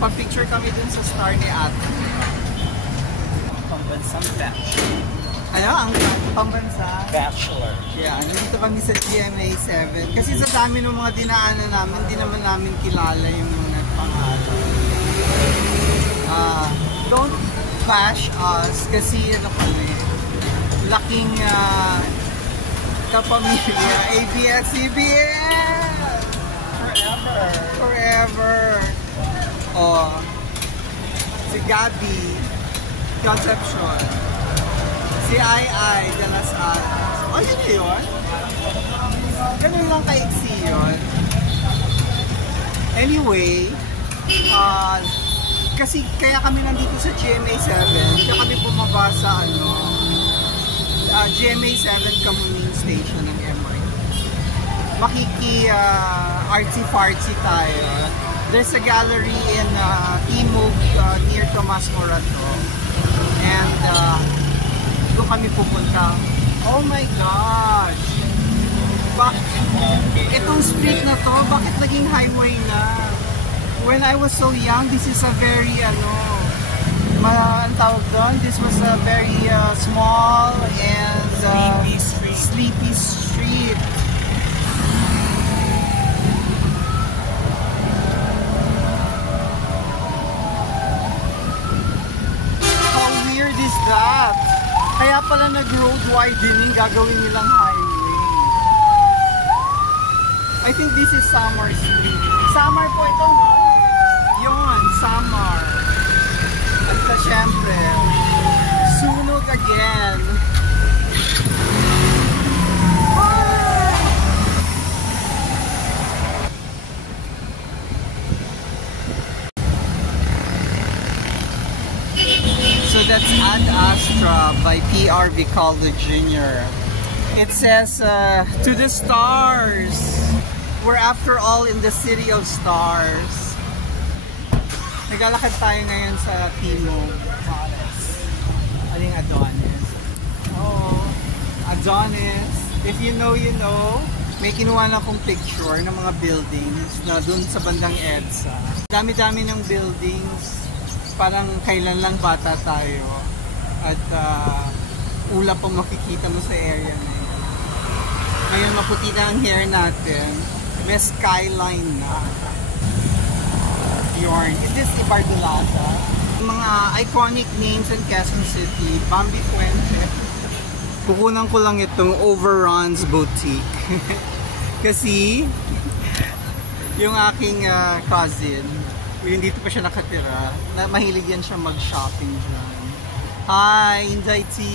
Nagpa-picture kami dun sa star ni ate. Pambansang bachelor. Ano? Ang pambansa? Bachelor. Yeah, nandito kami sa GMA 7. Kasi sa dami ng mga dinaanan namin, hindi naman namin kilala yung mga pangalan. Don't bash us kasi ano kami, laking kapamilya, ABS-CBN! Forever! Oh, si Gabi, Concepcion, si Ai de las Alas. Oh, yun na yun? Ganun lang kaiksi yun. Anyway, kasi kaya kami nandito sa GMA 7, kaya kami bumaba sa GMA 7 Kamuning Station ng MRT. Artsy-fartsy tayo. There's a gallery in Timog near Tomas Morato. And doon kami pupunta. Oh my gosh! Itong street na to, bakit naging highway na? When I was so young, this is a very, ang tawag doon, this was a very small and sleepy street. How weird is that? Kaya pala nag-road widening, gagawin nilang highway. I think this is Samar Street. Samar po ito, no? Yun, Samar. At syempre, sunog again. So that's Ad Astra by PRV Caldo Jr. It says, to the stars. We're after all in the city of stars. Naglalakad tayo ngayon sa Timog Forest. Aling Adonis. Oh, Adonis. If you know, you know. May kinuha na akong picture ng mga buildings na dun sa bandang EDSA. Dami-dami ng buildings. Parang kailan lang bata tayo. At ulap ang makikita mo sa area na yun. Ngayon maputi na ang hair natin. May skyline na. Yorn. Is this Ibardulasa? Mga iconic names in Quezon City. Bambi Fuente. Kukunan ko lang itong Overruns Boutique. Kasi yung aking cousin, yung dito pa siya nakatira, mahilig yan siya mag-shopping dyan. Hi, Inday T!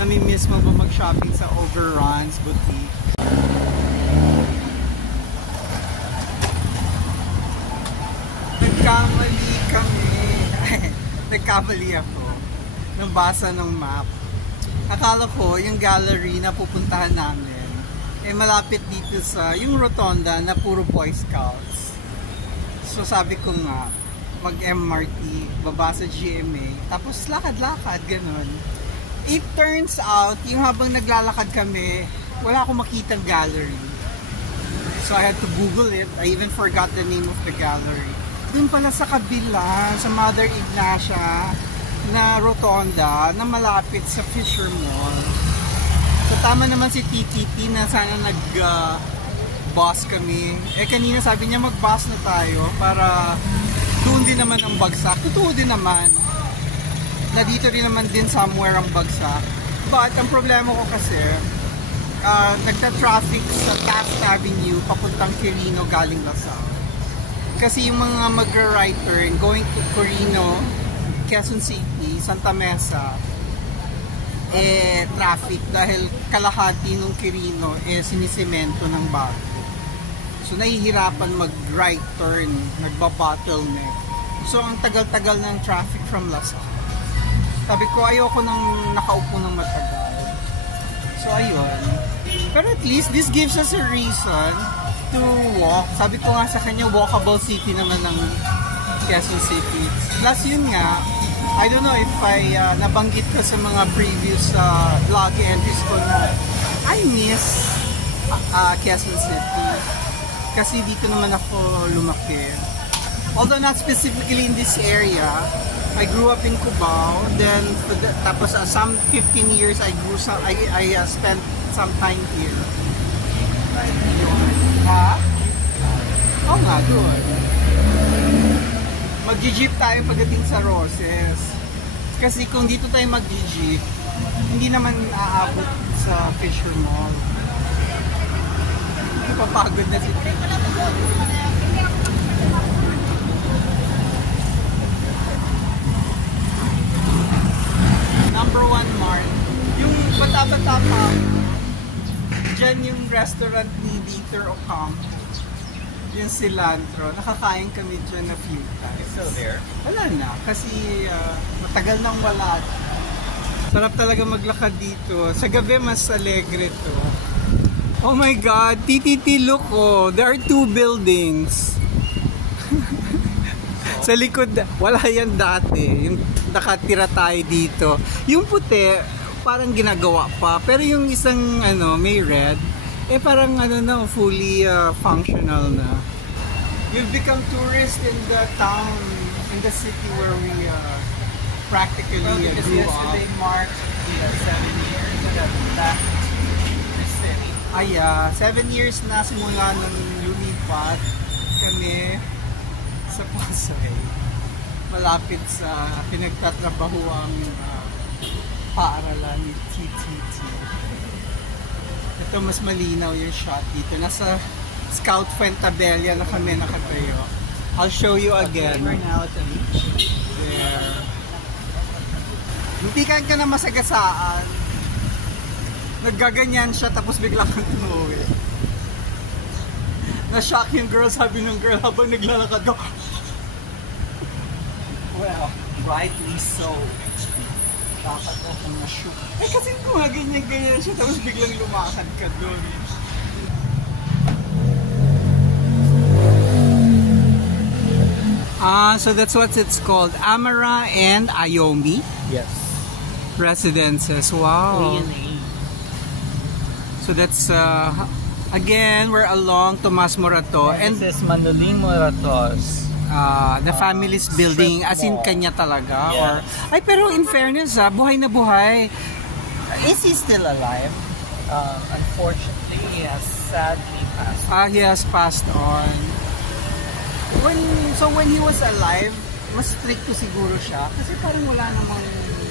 Namimiss mo ba mag-shopping sa Overruns Boutique? Nagkamali kami. Nagkamali ako. Nabasa ng map. Akala ko yung gallery na pupuntahan namin malapit dito sa yung rotonda na puro Boy Scouts. So sabi ko nga, mag-MRT, baba sa GMA, tapos lakad-lakad, ganun. It turns out, yung habang naglalakad kami, wala akong makitang gallery. So I had to Google it. I even forgot the name of the gallery. Doon pala sa kabila, sa Mother Ignacia na rotonda na malapit sa Fisher Mall. So tama naman si TTT na sana nag-bus kami. Kanina sabi niya mag-bus na tayo para doon din naman ang bagsak. Totoo din naman na dito rin naman din somewhere ang bagsak. But ang problema ko kasi nagta-traffic sa Taft Avenue papuntang Quirino galing Lasal. Kasi yung mga magra-right turn going to Quirino, Quezon City, Santa Mesa, traffic dahil kalahati ng Quirino sinisemento ng bago. So nahihirapan mag-right turn, nagba-bottleneck. So ang tagal-tagal ng traffic from Lasal. Sabi ko ayoko nang nakaupo ng matagal. So ayun. Pero at least this gives us a reason to walk. Sabi ko nga sa kanya, walkable city naman ng Quezon City. Plus yun nga, I don't know if nabanggit ko sa mga previous vlog entries ko na I miss Quezon City. Kasi dito naman ako lumaki. Although not specifically in this area. I grew up in Cubao, then tapos some 15 years I spent some time here. Ha? Oo nga, doon. Mag-jeep tayo pagdating sa Roses. Kasi kung dito tayo mag-jeep, hindi naman aabot sa Fisher Mall. Napapagod na si Number 1 Mart. Yung bata-bata pa, dyan yung restaurant ni Dieter Ocamp. Yung cilantro. Nakakain kami dyan na few times. It's still there? Wala na. Kasi matagal nang wala. Sarap talaga maglakad dito. Sa gabi mas alegre to. Oh my God! TTT, look oh! There are 2 buildings. Sa likod, wala yan dati. Yung nakatira tayo dito. Yung puti, parang ginagawa pa. Pero yung isang, may red, parang, fully functional na. You've become tourist in the town, in the city where we practically grew up. Yesterday marked 7 years that this city. 7 years na simula nung lumipat kami sa Pasay, malapit sa pinagtatrabahuang paaralan ni TTT. Ito mas malinaw yung shot dito. Nasa Scout Fuentabella na kami nakatayo. I'll show you again. We're now at the beach. There. Hindi ka na masagasaan. Naggaganyan siya tapos bigla kang tumuwi. Na-shock yung girl, sabi ng girl habang naglalakad ko. Well, rightly so. Dapat akong na-shock. Kasi kung ganyan siya tapos biglang lumakad ka doon. So that's what it's called. Amara and Ayomi Yes. residences. Wow. So that's again, we're along Tomas Morato, and this is Manoling Moratos. the family's building, as in kanya talaga. Yeah. Or pero in fairness, buhay na buhay. Is he still alive? Unfortunately, he has sadly passed. He has passed on. When he was alive, mas stricto siguro siya kasi parang wala namang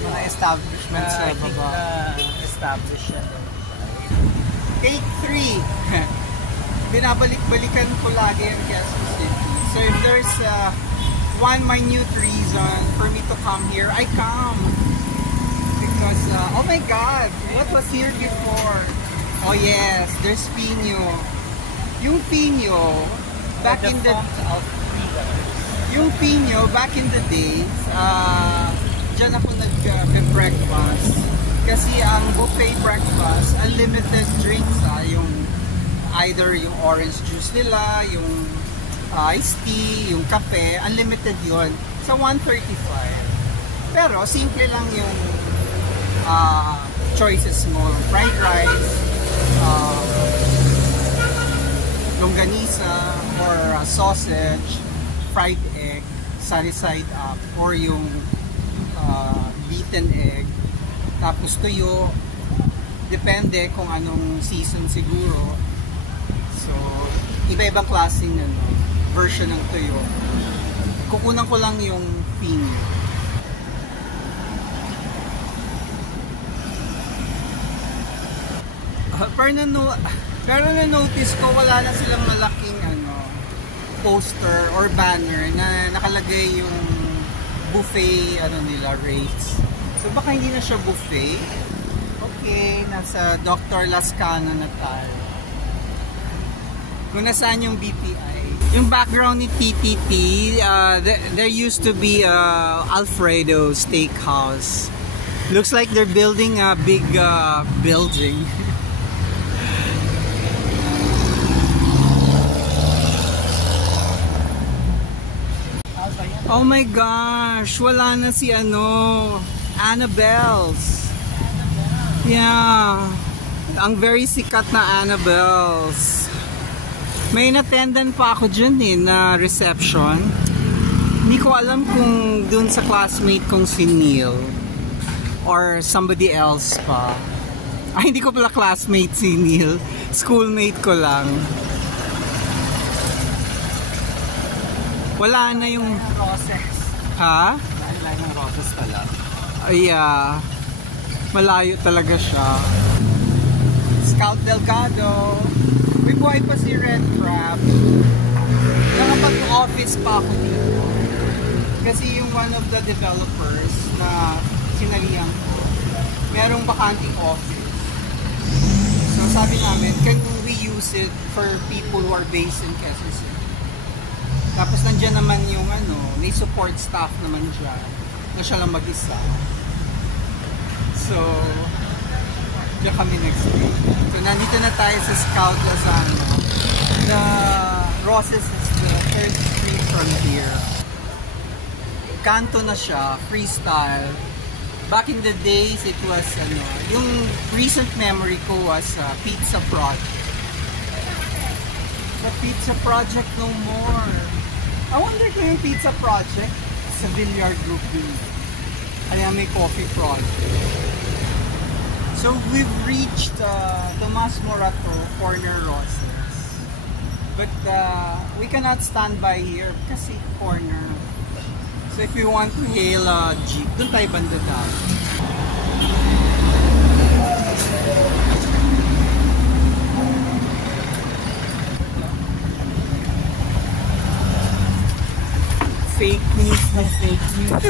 mga establishments sa I think baba. established siya. Take 3. Binabalik-balikan ko lagi ang Quezon City. So if there's one minute reason for me to come here, I come. Because, oh my God, what was here before? Oh yes, there's Pino. Yung Pino, back in the... Yung Pino, back in the days, dyan ako nag-breakfast. Kasi ang buffet breakfast, unlimited drinks, yung either yung orange juice nila, yung iced tea, yung kape, unlimited yon sa 135. Pero simple lang yung choices mo. Fried rice, longganisa, or sausage, fried egg, sunny side up, or yung beaten egg, tapos tuyo, depende kung anong season siguro. So, iba-ibang klaseng version ng tuyo. Kukunan ko lang yung Pino. Pero na-notice ko wala na silang malaking poster or banner na nakalagay yung buffet nila rates. So baka hindi na siya buffet. Okay, nasa Dr. Lascano na tayo. Kung nasaan yung BPI. Yung background ni TTT, there used to be Alfredo Steakhouse. Looks like they're building a big building. Oh my gosh, wala na si Annabelle's. Yeah, ang very sikat na Annabelle's. May in-attendan pa ako dyan na reception. ko alam kung dun sa classmate kong si Neil or somebody else pa. Ay, hindi ko pala classmate si Neil. Schoolmate ko lang. Wala na yung... Roses. Ha? Layo ng roses pala. Ay, malayo talaga siya. Scout Delgado. May buhay pa si Red Crab. Nakapag-office pa ako dito. Kasi yung one of the developers na sinalihan ko, merong bakanting office. So sabi namin, can we use it for people who are based in Quezon City? Tapos nandiyan naman yung may support staff naman dyan. Na siya lang mag-isa. So, diyan kami next week. So nandito na tayo sa Scout Lozano. The Roses is the third street from here. Kanto na siya, freestyle. Back in the days, it was, yung recent memory ko was Pizza Project. The Pizza Project no more. I wonder kung yung Pizza Project sa Villar Group din. Kaya may Coffee Project. So we've reached Tomas Morato Corner Roses. But we cannot stand by here kasi corner. So if we want to hail a jeep, doon tayo banda tayo. Fake news na fake news.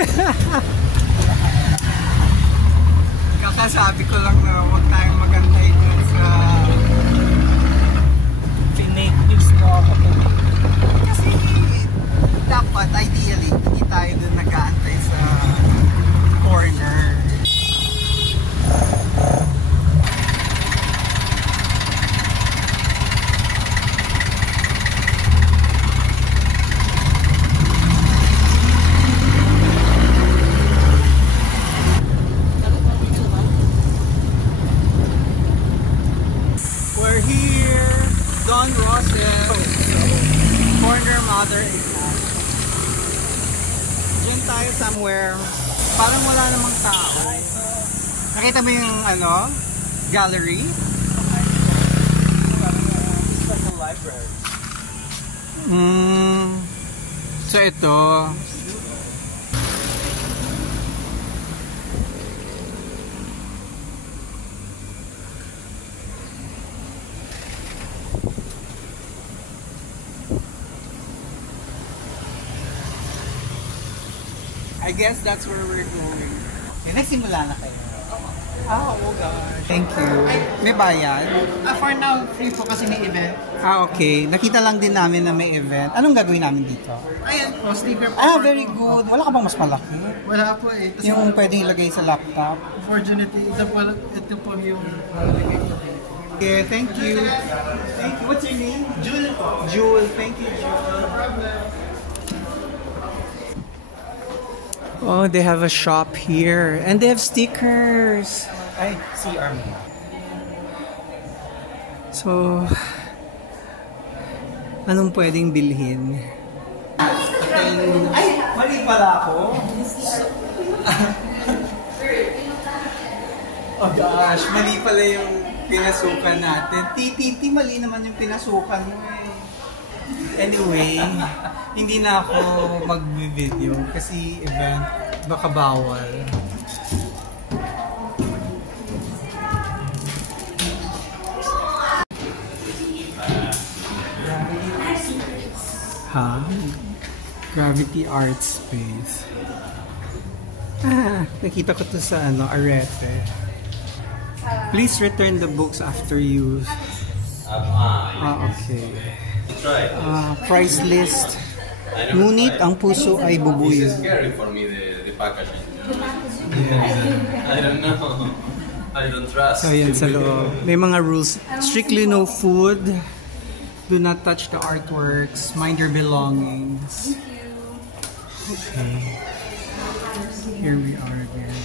Kakasabi ko lang na huwag tayong magantay dun sa Fake news mo ako. kasi dapat ideally hindi tayo dun nag-aantay sa corner. We're here, Don Roses, corner Mother Ignacio. Diyan tayo somewhere, parang wala namang tao. Nakita mo yung gallery? It's like a library. So ito. I guess that's where we're going. Nagsimula na kayo. Oh gosh. Thank you. May bayad? For now, free po kasi may event. Okay. Nakita lang din namin na may event. Anong gagawin namin dito? Ayan po, sticker po. Very good. Wala ka bang mas malaki? Wala po eh. Yung pwedeng ilagay sa laptop? Unfortunately, ito po yung Okay, thank you. Thank you. What's your name? Jewel po. Jewel. Thank you, Jewel. No problem. Oh, they have a shop here. And they have stickers. Ay, CR mo. So, anong pwedeng bilhin? Ay, mali pala ako. Oh gosh, mali pala yung pinasukan natin. Titi, mali naman yung pinasukan mo eh. Anyway, hindi na ako mag-video kasi event, baka bawal. Gravity Art Space. Nakita ko to sa Arete. Please return the books after use. Okay. Price list. Ngunit ang puso ay bubuyo. It's scary for me, the packaging. Yeah. I don't know. I don't trust. So yan sa loob. May mga rules. Strictly no food. Do not touch the artworks. Mind your belongings. Okay. Here we are again.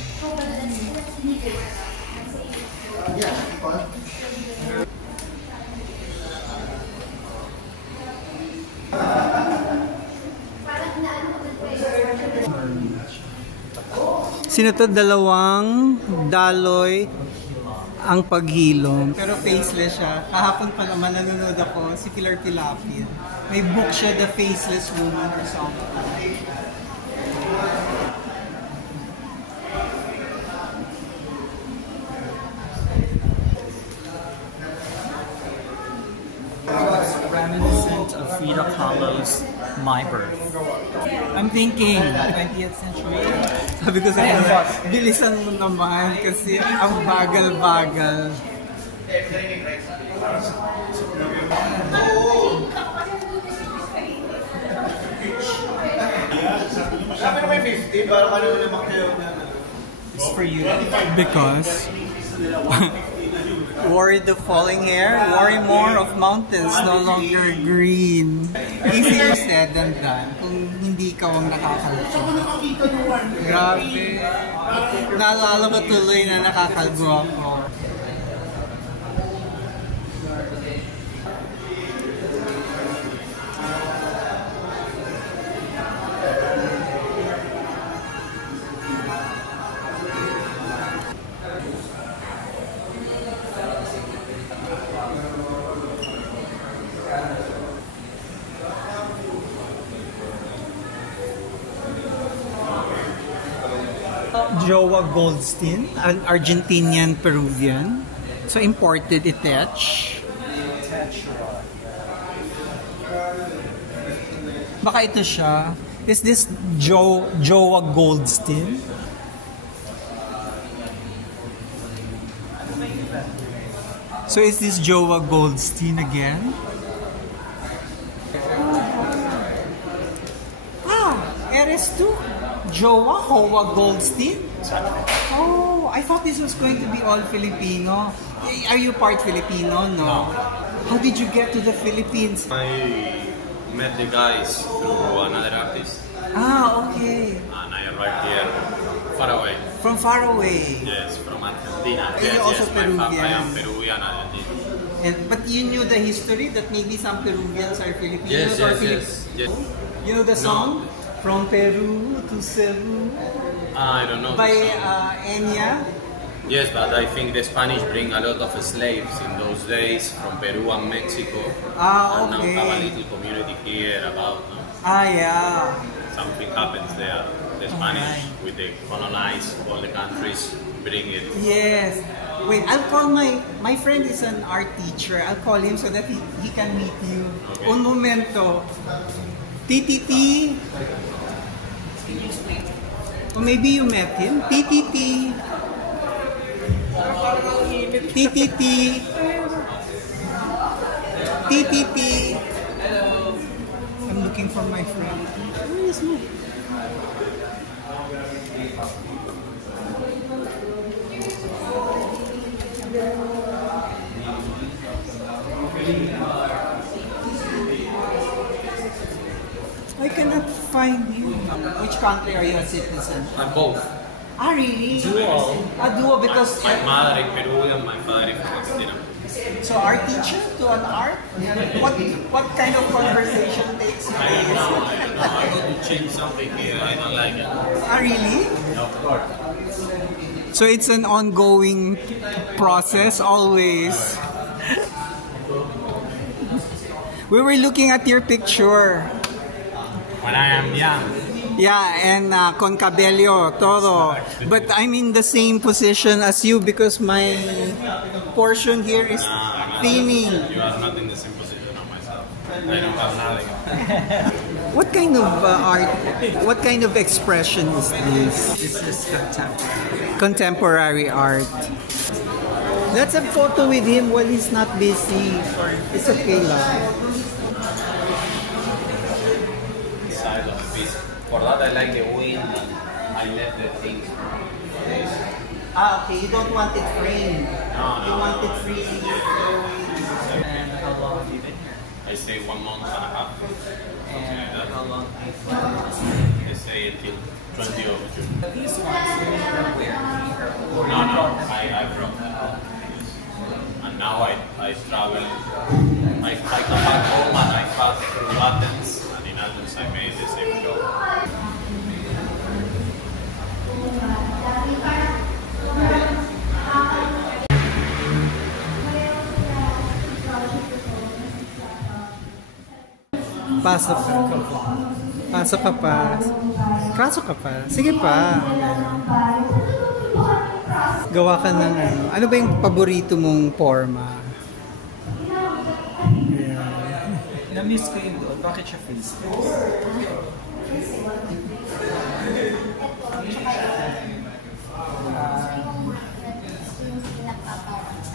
Sino to? Dalawang daloy ang paghilom. Pero faceless siya. Kahapon pa naman nanonood ako, si Pilar Pilapil. May book siya, The Faceless Woman or something. Reminiscent of Frida Kahlo's My Birth. I'm thinking 20th century. Sabi ko sa kanya, bilisan mo naman kasi ang bagal-bagal. It's for you. Because worried of falling hair, worry more of mountains no longer green. Easier said than done kung hindi ka ang nakakalbo. Grabe. Naalala ko tuloy na nakakalbo ako. Jowa Goldstein, an Argentinian Peruvian. So imported Itech. Baka ito siya. Is this Jowa Goldstein? So is this Jowa Goldstein again? RS2. Jowa Hoa Goldstein? Oh, I thought this was going to be all Filipino. Are you part Filipino? No. How did you get to the Philippines? I met the guys through another artist. Ah, okay. And I arrived here far away. From far away. Yes, from Argentina. Are Yes, you also yes, I Peruvian? am Peruvian, Argentina. But you knew the history that maybe some Peruvians are Filipinos Yes, or yes, yes, yes. You know the song? From Peru to Cebu I don't know. by the song. Enya. Yes, but I think the Spanish bring a lot of slaves in those days from Peru and Mexico. Ah, And now okay. have a little community here about Ah, yeah. something happens there. The Spanish, Alright. with the colonize all the countries, bring it. Yes. Wait, I'll call my friend is an art teacher. I'll call him so that he can meet you. Okay. Un momento. TTT. Or maybe you met him. TTT. TTT. TTT. I'm looking for my friend. Where is he? I cannot find you. Which country are you a citizen? I'm both. Ah, really? Duo. A duo because... My mother is Peruvian, my father is from Argentina. So art teacher to an art? What kind of conversation takes I don't know, place? I don't know. I want to change something here, I don't like it. Ah, really? Of course. So it's an ongoing process always. We were looking at your picture. When I am young. Yeah, and con cabello, todo. But I'm in the same position as you because my portion here is thinning. You are not in the same position of myself. I don't have nothing. What kind of art, what kind of expression is this? This is contemporary. Contemporary art. Let's have a photo with him while he's not busy. It's okay lang. Side of the piece. For that I like the wind and I left the things. Ah, okay. You don't want it framed. No, You no, want no. it free. And how long have you been here? I stay 1 month and a half. And how long have you been I stay until 20 of June. These ones, you're wearing here. No, I brought that. And now I travel. I come back home and I pass through Athens, and in Athens I made the same show. Pasok ka. Pasok ka pa. Pasok ka pa. Sige pa. Gawa ka ng ano. Ano ba yung paborito mong forma? Na-miss ko yung doon. Bakit siya face to?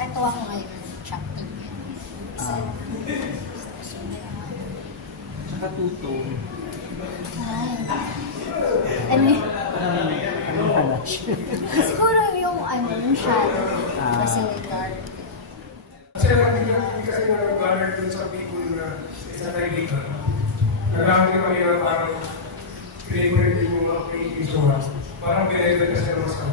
Ito ako ngayon, chapting. Tsaka tuto. Ano yun? Anong halas? Siguro yung yung shadow. Kasi dark. Kasi nag-garner dun sa people na isa tayo dito. Nagkakaroon kami na parang favorite yung mga paintings ko. Parang pinagdala kasi naman sa